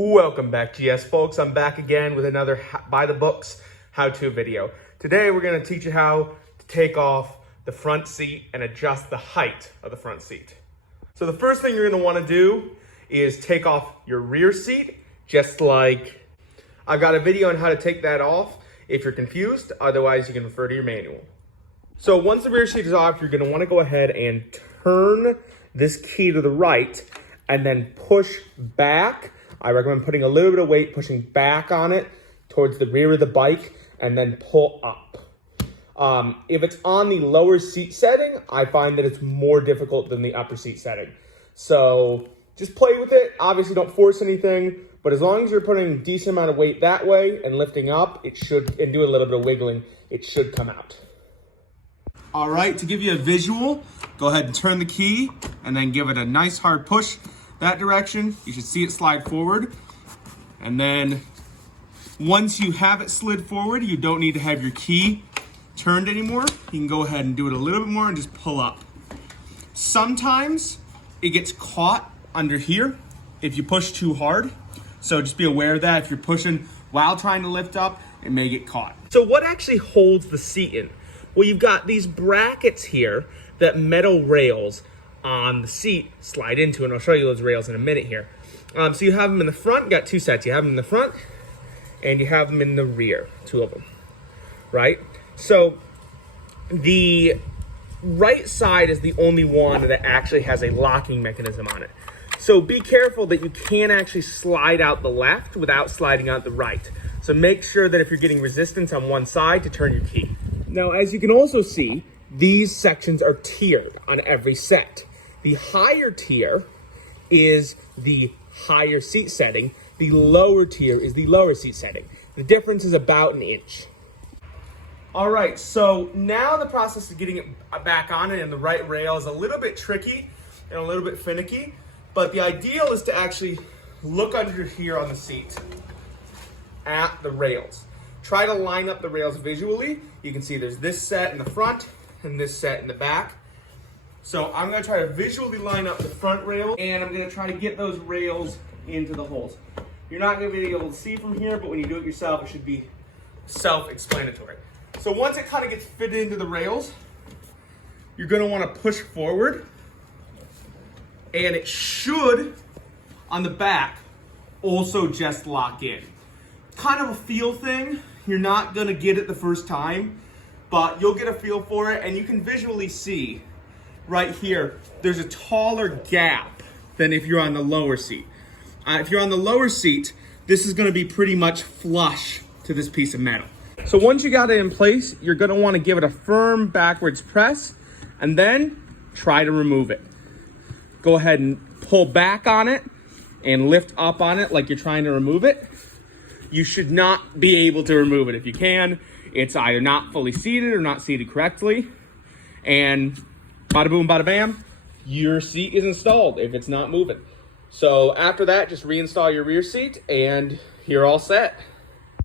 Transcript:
Welcome back, GS folks. I'm back again with another by the books how-to video. Today we're going to teach you how to take off the front seat and adjust the height of the front seat. So the first thing you're going to want to do is take off your rear seat, just like I've got a video on how to take that off if you're confused. Otherwise, you can refer to your manual. So once the rear seat is off, you're going to want to go ahead and turn this key to the right and then push back. I recommend putting a little bit of weight, pushing back on it towards the rear of the bike, and then pull up. If it's on the lower seat setting, I find that it's more difficult than the upper seat setting. So just play with it. Obviously, don't force anything, but as long as you're putting a decent amount of weight that way and lifting up, it should, and do a little bit of wiggling, it should come out. All right, to give you a visual, go ahead and turn the key and then give it a nice hard push that direction. You should see it slide forward. And then once you have it slid forward, you don't need to have your key turned anymore. You can go ahead and do it a little bit more and just pull up. Sometimes it gets caught under here if you push too hard. So just be aware of that. If you're pushing while trying to lift up, it may get caught. So what actually holds the seat in? Well, you've got these brackets here that metal rails on the seat slide into, and I'll show you those rails in a minute here. So you have them in the front. You got two sets. You have them in the front and you have them in the rear, two of them, right? So the right side is the only one that actually has a locking mechanism on it. So be careful that you can't actually slide out the left without sliding out the right. So make sure that if you're getting resistance on one side, to turn your key. Now, as you can also see, these sections are tiered on every set. The higher tier is the higher seat setting. The lower tier is the lower seat setting. The difference is about an inch. All right, so now the process of getting it back on it and the right rail is a little bit tricky and a little bit finicky, but the ideal is to actually look under here on the seat at the rails. Try to line up the rails visually. You can see there's this set in the front and this set in the back. So I'm gonna try to visually line up the front rail, and I'm gonna try to get those rails into the holes. You're not gonna be able to see from here, but when you do it yourself, it should be self-explanatory. So once it kind of gets fitted into the rails, you're gonna wanna push forward, and it should, on the back, also just lock in. Kind of a feel thing. You're not gonna get it the first time, but you'll get a feel for it, and you can visually see right here, there's a taller gap than if you're on the lower seat. If you're on the lower seat, this is gonna be pretty much flush to this piece of metal. So once you got it in place, you're gonna wanna give it a firm backwards press, and then try to remove it. Go ahead and pull back on it and lift up on it like you're trying to remove it. You should not be able to remove it. If you can, it's either not fully seated or not seated correctly. And bada boom, bada bam, your seat is installed if it's not moving. So after that, just reinstall your rear seat and you're all set.